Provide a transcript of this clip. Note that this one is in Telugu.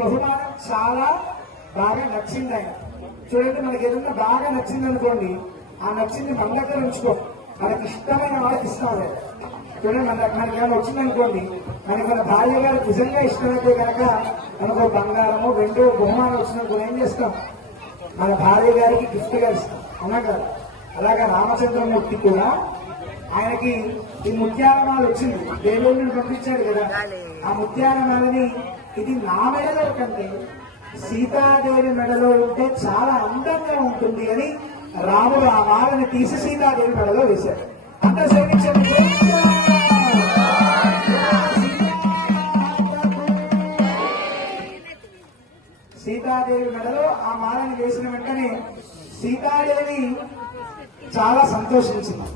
బహుమానం చాలా బాగా నచ్చింది ఆయన. చూడండి, మనకి ఏదన్నా బాగా నచ్చింది అనుకోండి, ఆ నచ్చింది మన దగ్గర ఉంచుకో, మనకి ఇష్టమైన వాళ్ళకి ఇస్తాం. చూడండి, మనకి ఏమైనా వచ్చిందనుకోండి, మనకి మన భార్య గారు నిజంగా ఇష్టమైతే కనుక మనకు బంగారము వెండి బహుమానం వచ్చినప్పుడు ఏం చేస్తాం, మన భార్య గారికి గిఫ్ట్ గా ఇస్తాం, అవునా కదా. అలాగా రామచంద్రమూర్తి కూడా ఆయనకి ఈ ముత్యాలమాల వచ్చింది, దేవుడిని పంపించాడు కదా. ఆ ముత్యాలమాలని ఇది నా మెడలో కంటే సీతాదేవి మెడలో ఉంటే చాలా అందంగా ఉంటుంది అని రాముడు ఆ మాలని తీసి సీతాదేవి మెడలో వేశాడు. అంత సేవించండి. సీతాదేవి మెడలో ఆ మాలని వేసిన వెంటనే సీతాదేవి చాలా సంతోషించింది.